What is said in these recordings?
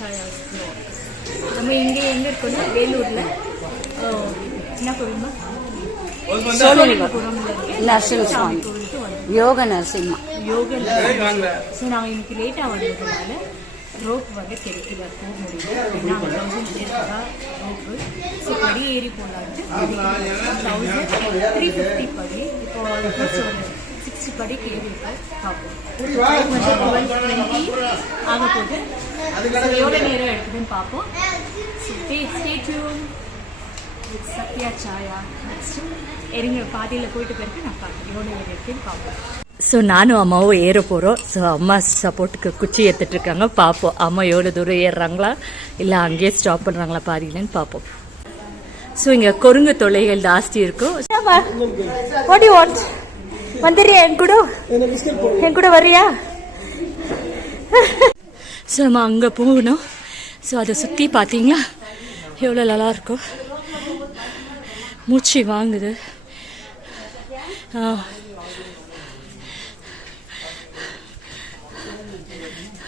சாயாஸ் vlog. நம்ம இங்கே எங்கே இருக்கோம்னா வேலூரில் என்ன கோவில்மா நரசிம்ம யோக நரசிம்மா யோக. ஸோ நாங்கள் இன்னைக்கு லேட்டாக வந்ததுனால ரோப் வந்து கிடைக்கல, போக முடியல. ஏன்னா 1000 பேருக்கு தான் ரோப்பு. ஸோ படி ஏறி போகலான்ட்டு 1350 படி. இப்போ ஆல்மோஸ்ட் ஒரு 60 படிக்கு ஏறி பார்ப்போம். வந்து 12:20 ஆக போகுது. எவ்வளோ நேரம் எடுக்குதுன்னு பார்ப்போம். ஸ்டே டியூன் வித் சத்யா சாயா. நெக்ஸ்ட் எரிங்க பாதியில் போயிட்டு பிறகு நான் பார்க்குறேன் எவ்வளோ நேரம் இருக்குன்னு பார்ப்போம். ஸோ நானும் அம்மாவும் ஏற போகிறோம். ஸோ அம்மா சப்போர்ட்டுக்கு குச்சி ஏற்றுட்டு இருக்காங்க. பார்ப்போம் அம்மா எவ்வளோ தூரம் ஏறுறாங்களா இல்லை அங்கேயே ஸ்டாப் பண்ணுறாங்களா பாதியிலன்னு பார்ப்போம். ஸோ இங்கே கொருங்கு தொல்லைகள் ஜாஸ்தி இருக்கும். What you want? வந்துடுறியா என் கூட வர்றியா? ஸோ நம்ம அங்கே போகணும். ஸோ அதை சுற்றி பார்த்தீங்களா எவ்வளோ நல்லா இருக்கும். மூச்சு வாங்குது.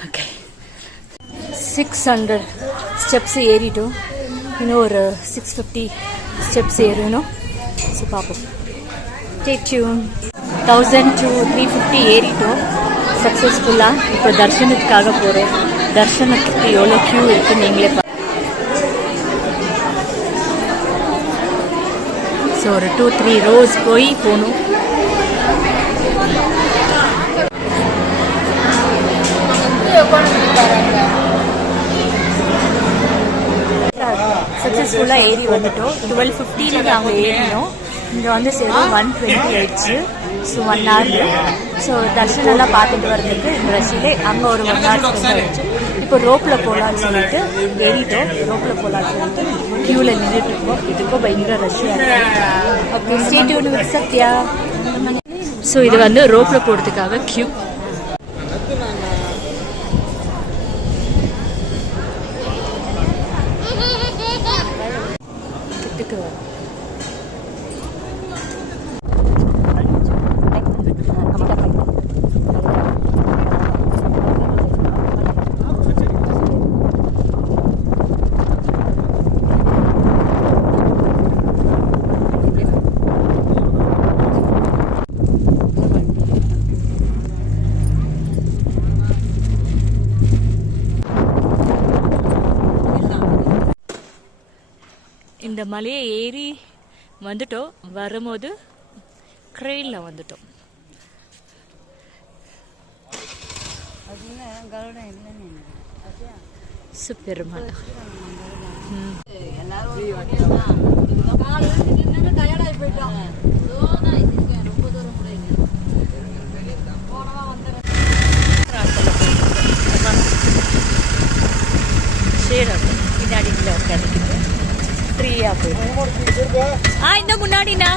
ஓகே 600 ஸ்டெப்ஸ் ஏறிட்டோம். இன்னும் ஒரு 650 ஸ்டெப்ஸ் ஏறணும். ஸோ பார்ப்போம். Stay tune. 1000 to 350 ஏறிட்டோம் சக்ஸஸ்ஃபுல்லாக. இப்போ தர்ஷனத்துக்காக போகிறோம். தர்ஷனத்துக்கு எவ்வளோ க்யூ இருக்குன்னு நீங்களே ஸோ ஒரு 2-3 ரோஸ் போய் போகணும். சக்ஸஸ்ஃபுல்லாக ஏறி வந்துட்டோம். 12:50 அங்கே ஏறினோம். இங்கே வந்து சேரும் 120 ஆயிடுச்சு. So 1 hour. ஸோ தர்ஷனெல்லாம் பார்த்துட்டு வர்றதுக்கு இந்த ரஷ்யிலே அங்கே ஒரு 1 hour ஸ்பெண்ட் ஆயிடுச்சு. இப்போ ரோப்பில் போகலான்னு சொல்லிட்டு ஏறிட்டோம். ரோப்பில் போகலான்னு சொல்லிட்டு க்யூவில் நின்றுட்டு இருக்கோம். இதுக்கும் பயங்கர ரஷ்யாக இருக்கும். Okay stay tune with Sathya. So இது வந்து ரோப்பில் போகிறதுக்காக க்யூ. இந்த மலையை ஏறி வந்துட்டோம். வரும்போது க்ரெயினில் வந்துட்டோம். பெருமாள் பின்னாடி உட்காந்துக்கிட்டு ஃப்ரீயாக போயிடும். இந்த முன்னாடிண்ணா